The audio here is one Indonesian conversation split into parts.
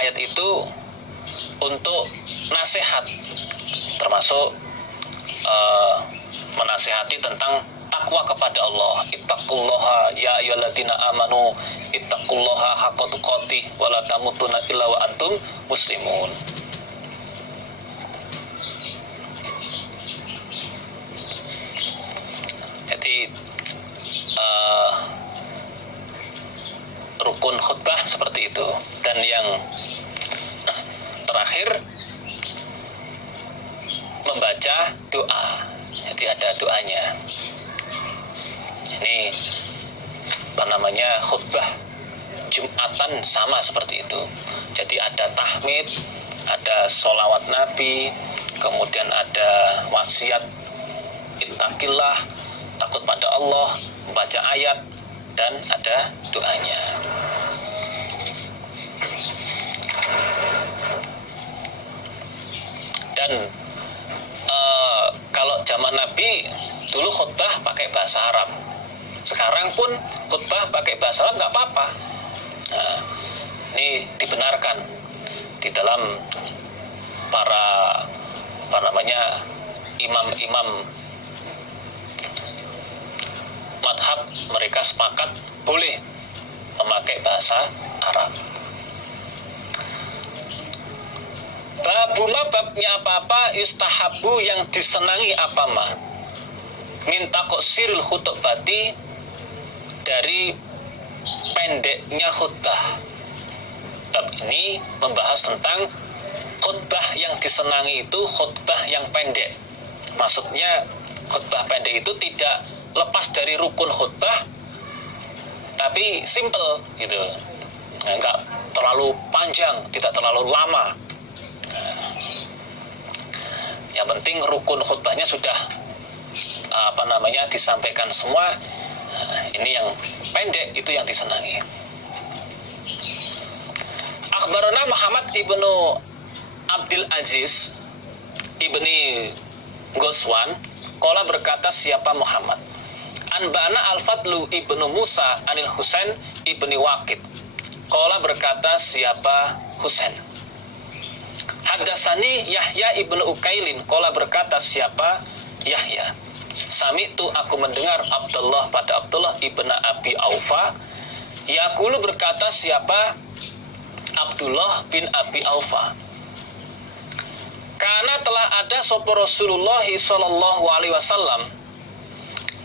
ayat itu untuk nasihat, termasuk menasihati tentang takwa kepada Allah. Ittaqullaha ya ayyuhalladzina amanu ittaqullaha haqqa tuqatih wa la tamutunna illa wa antum muslimun. Jadi rukun khutbah seperti itu. Dan yang terakhir, membaca doa. Jadi ada doanya. Ini khutbah Jumatan sama seperti itu. Jadi ada tahmid, ada sholawat Nabi, kemudian ada wasiat ittaqillah, takut pada Allah, membaca ayat, dan ada doanya. Dan kalau zaman Nabi dulu khutbah pakai bahasa Arab. Sekarang pun khutbah pakai bahasa Arab nggak apa-apa. Nah, ini dibenarkan di dalam para imam-imam madhab, mereka sepakat boleh memakai bahasa Arab. Babuma, babnya apa-apa, yustahabu yang disenangi apa mah, minta kok siril khutbati, dari pendeknya khutbah. Bab ini membahas tentang khutbah yang disenangi itu khutbah yang pendek. Maksudnya khutbah pendek itu tidak lepas dari rukun khutbah, tapi simple gitu, nggak terlalu panjang, tidak terlalu lama. Yang penting rukun khutbahnya sudah disampaikan semua. Ini yang pendek, itu yang disenangi. Akhbarana Muhammad ibnu Abdul Aziz ibni Ghazwan, qala berkata siapa Muhammad, Anbana Al-Fadlu ibnu Musa anil Husain ibni Waqid, qala berkata siapa Husain. Haddatsani Yahya ibnu Ukailin, qala berkata siapa Yahya. Sami'tu, aku mendengar Abdullah pada Abdullah ibnu Abi Aufa, yaqulu berkata siapa Abdullah bin Abi Aufa. Karena telah ada sapa Rasulullah sallallahu alaihi wasallam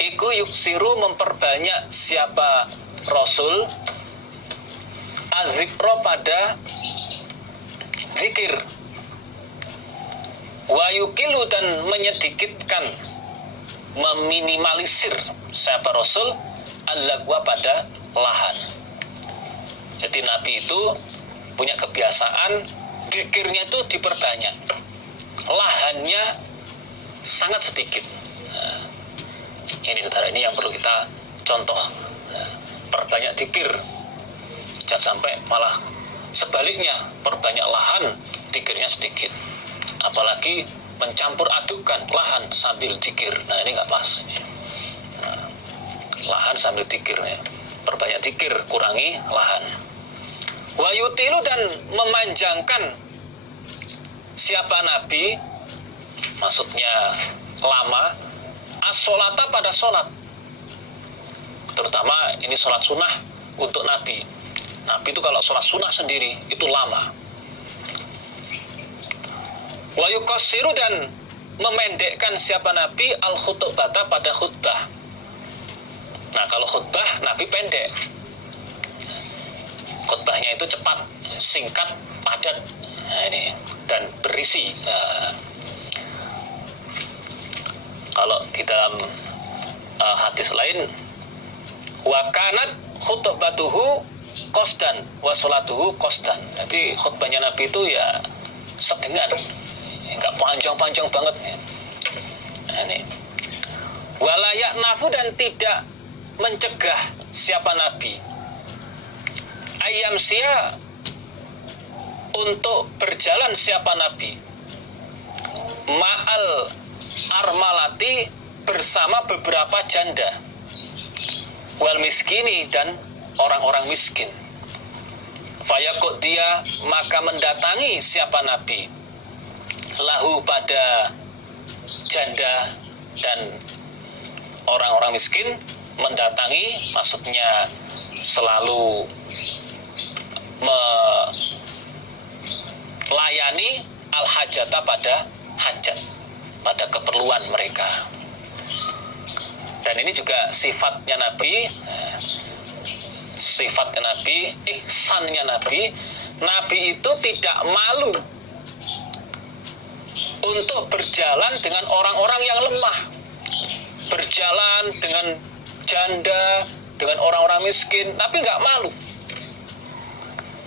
iku yuksiru memperbanyak siapa Rasul azikra pada zikir, wa yukilu dan menyedikitkan, meminimalisir siapa Rasul al-lagwa pada lahan. Jadi Nabi itu punya kebiasaan zikirnya itu diperbanyak, lahannya sangat sedikit. Nah, ini saudara, ini yang perlu kita contoh. Nah, perbanyak zikir, jangan sampai malah sebaliknya, perbanyak lahan, zikirnya sedikit. Apalagi mencampur adukan lahan sambil zikir. Nah, ini nggak pas. Nah, lahan sambil zikir, ya. Perbanyak zikir, kurangi lahan. Wa yutilu dan memanjangkan siapa Nabi, maksudnya lama, as-sholata pada sholat, terutama ini sholat sunnah untuk Nabi. Nabi itu kalau sholat sunnah sendiri itu lama. Wa yuqassiru dan memendekkan siapa Nabi al-khutbata pada khutbah. Nah, kalau khutbah Nabi pendek, khutbahnya itu cepat, singkat, padat, nah, ini, dan berisi. Nah, kalau di dalam hadis lain, wa kanat khutbatuhu qasdan wa sholatuhu qasdan. Jadi khutbahnya Nabi itu ya sedengan, enggak panjang-panjang banget. Nah, ini. Wala ya'nafu dan tidak mencegah siapa Nabi ayam sia untuk berjalan siapa Nabi ma'al armalati bersama beberapa janda wal miskini dan orang-orang miskin. Fayaqut dia maka mendatangi siapa Nabi lahu pada janda dan orang-orang miskin, mendatangi maksudnya selalu melayani al-hajata pada hajat, pada keperluan mereka. Dan ini juga sifatnya Nabi, sifatnya Nabi, ihsannya Nabi. Nabi itu tidak malu untuk berjalan dengan orang-orang yang lemah, berjalan dengan janda, dengan orang-orang miskin. Nabi nggak malu,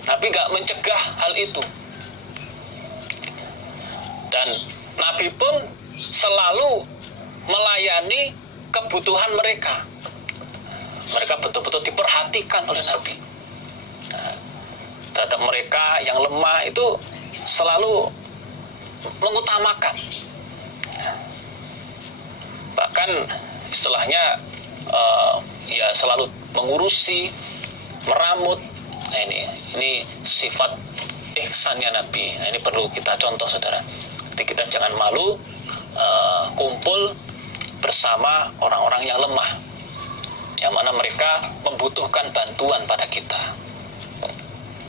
Nabi nggak mencegah hal itu. Dan Nabi pun selalu melayani kebutuhan mereka. Mereka betul-betul diperhatikan oleh Nabi. Terhadap mereka yang lemah itu selalu mengutamakan. Bahkan istilahnya ya selalu mengurusi, meramut. Nah, ini sifat ihsannya Nabi. Nah, ini perlu kita contoh, saudara. Jadi kita jangan malu kumpul bersama orang-orang yang lemah, yang mana mereka membutuhkan bantuan pada kita.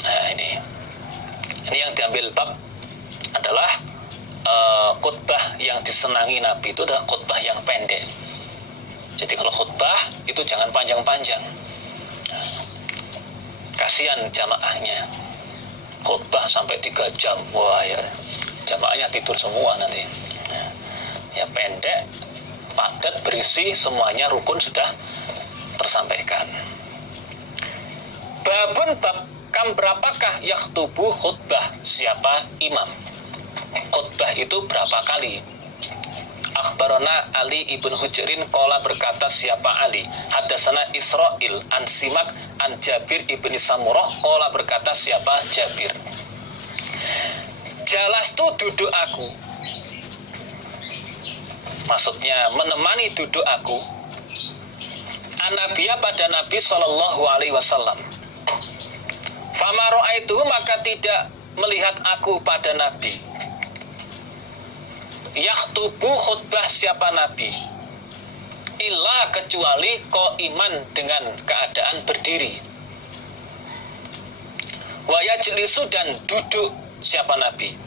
Nah, ini yang diambil bab adalah khutbah yang disenangi Nabi itu adalah khutbah yang pendek. Jadi kalau khutbah itu jangan panjang-panjang. Kasihan jamaahnya. Khutbah sampai 3 jam. Wah ya, jamaahnya tidur semua nanti. Ya pendek, padat, berisi, semuanya rukun sudah tersampaikan. Babun bab kam berapakah yakhtubu khutbah, siapa imam? Khutbah itu berapa kali? Akhbarona Ali ibn Hujrin qala berkata siapa Ali, hadatsana Israil an Simak an Jabir ibn Samurah qala berkata siapa Jabir, jalastu duduk aku, maksudnya menemani duduk aku, an-nabiyya pada Nabi sallallahu alaihi wasallam. Fama ra'aituhu maka tidak melihat aku pada Nabi. Yakhtubu khutbah siapa Nabi, illa kecuali qaiman dengan keadaan berdiri. Wa yajlisu dan duduk siapa Nabi.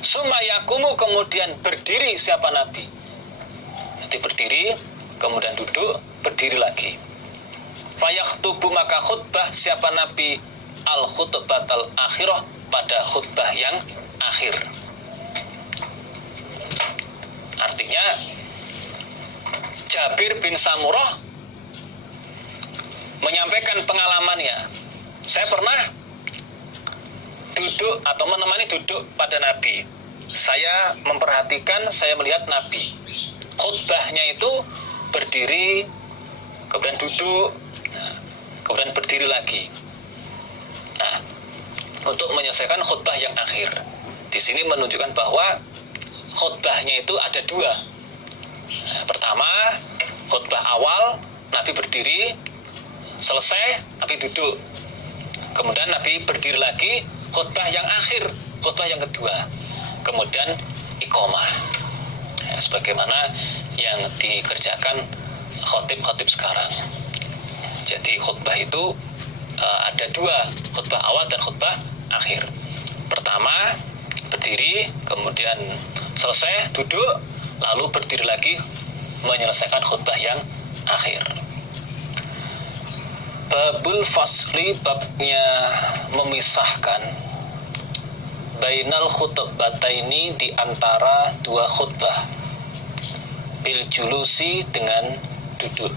Summa yaqumu kemudian berdiri siapa Nabi. Jadi berdiri, kemudian duduk, berdiri lagi. Fayakhtubu maka khutbah siapa Nabi al khutbatal akhirah pada khutbah yang akhir. Artinya Jabir bin Samurah menyampaikan pengalamannya. Saya pernah duduk atau menemani duduk pada Nabi. Saya memperhatikan, saya melihat Nabi. Khutbahnya itu berdiri, kemudian duduk, kemudian berdiri lagi. Nah, untuk menyelesaikan khutbah yang akhir. Di sini menunjukkan bahwa khutbahnya itu ada 2. Pertama, khutbah awal Nabi berdiri, selesai Nabi duduk. Kemudian Nabi berdiri lagi, khutbah yang akhir, khutbah yang kedua. Kemudian iqamah. Ya, sebagaimana yang dikerjakan khotib-khotib sekarang. Jadi khutbah itu ada 2, khutbah awal dan khutbah akhir. Pertama berdiri, kemudian selesai duduk, lalu berdiri lagi menyelesaikan khutbah yang akhir. Babul fasli, babnya memisahkan bainal khutbataini di antara 2 khutbah, bil julusi dengan duduk.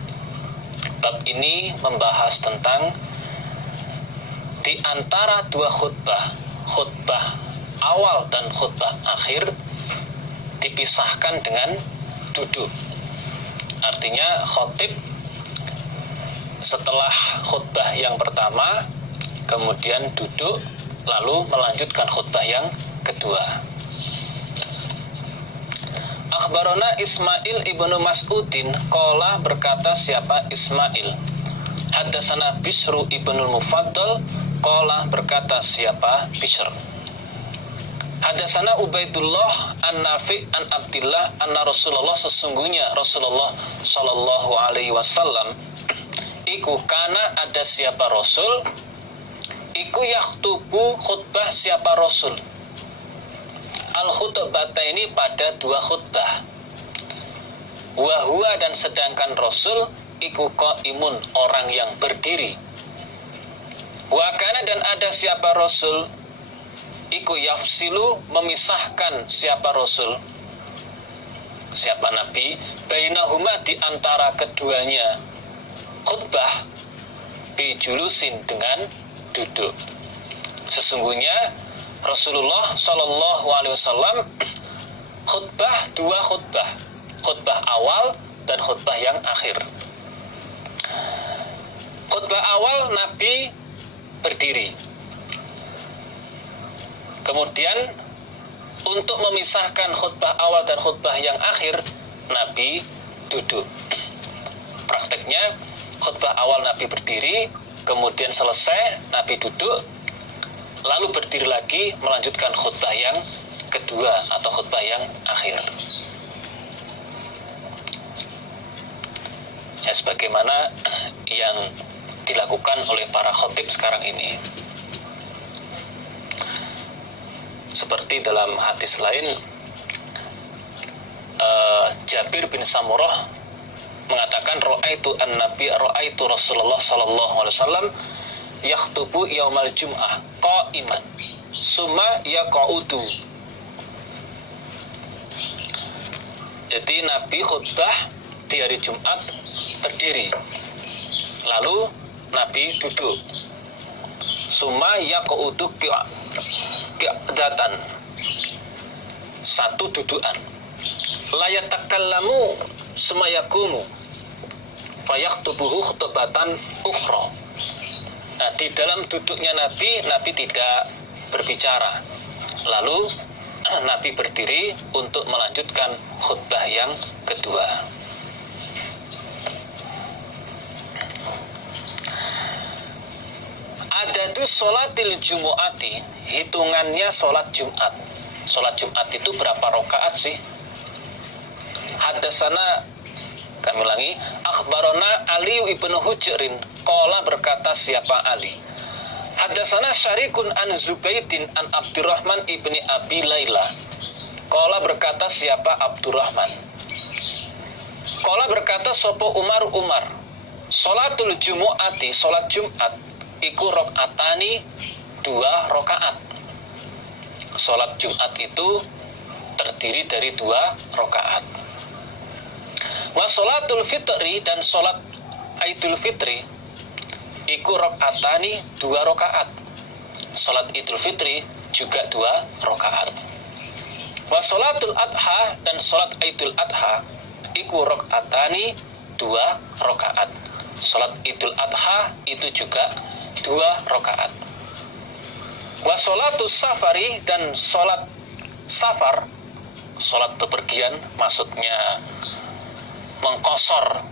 Bab ini membahas tentang di antara 2 khutbah, khutbah awal dan khutbah akhir dipisahkan dengan duduk. Artinya khotib setelah khutbah yang pertama kemudian duduk, lalu melanjutkan khutbah yang kedua. Akhbarona Ismail ibnu Mas'udin qala berkata siapa Ismail, hadatsana Bisru ibnul Mufaddal Qala berkata siapa Bishr. Hadatsana Ubaidullah an-Nafi' an Abdillah anna Rasulullah, sesungguhnya Rasulullah sallallahu alaihi wasallam iku kana ada siapa Rasul iku yakhtubu khutbah siapa Rasul al khutbata ini pada dua khutbah wa huwa dan sedangkan Rasul iku qaimun orang yang berdiri wa kana dan ada siapa Rasul iku yafsilu memisahkan siapa Rasul siapa Nabi bainahuma di antara keduanya khutbah bijulusin dengan duduk. Sesungguhnya Rasulullah Shallallahu Alaihi Wasallam khutbah dua khutbah awal dan khutbah yang akhir. Khutbah awal Nabi berdiri. Kemudian untuk memisahkan khutbah awal dan khutbah yang akhir, Nabi duduk. Prakteknya khutbah awal Nabi berdiri, kemudian selesai Nabi duduk, lalu berdiri lagi melanjutkan khutbah yang kedua atau khutbah yang akhir. Ya, sebagaimana yang dilakukan oleh para khotib sekarang ini. Seperti dalam hadis lain, Jabir bin Samurah mengatakan ra'aitu Rasulullah sallallahu alaihi wasallam yakhtubu yaumal jum'ah qa'iman summa yaq'udu. Jadi Nabi khutbah di hari Jumat berdiri, lalu Nabi duduk, summa yaq'udu qa'datan, satu dudukan, la yatakallamu summa yaqumu fayaktubuhu khutbatan ukhra. Nah, di dalam duduknya Nabi tidak berbicara, lalu Nabi berdiri untuk melanjutkan khutbah yang kedua. Adadu sholatil jumu'ati, hitungannya sholat Jumat. Sholat Jumat itu berapa rakaat sih? Hadatsana, kami ulangi, akhbarona Ali ibnu Hujrin, qala berkata siapa Ali. Hadatsana Syarikun an Zubaidin an Abdurrahman ibni Abi Laila, qala berkata siapa Abdurrahman. Qala berkata sopo Umar, sholatul jumu'ati, sholat Jumat iku rakaatani, dua rakaat. Sholat Jumat itu terdiri dari dua rakaat. Wa sholatul fitri, dan sholat Idul Fitri iku rakaatani, dua rakaat. Sholat Idul Fitri juga dua rakaat. Wa sholatul adha, dan sholat Idul Adha iku rakaatani, dua rakaat. Sholat Idul Adha itu juga dua rakaat. Wa sholatus safari, dan sholat safar, sholat bepergian, maksudnya mengqashar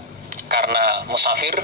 karena musafir,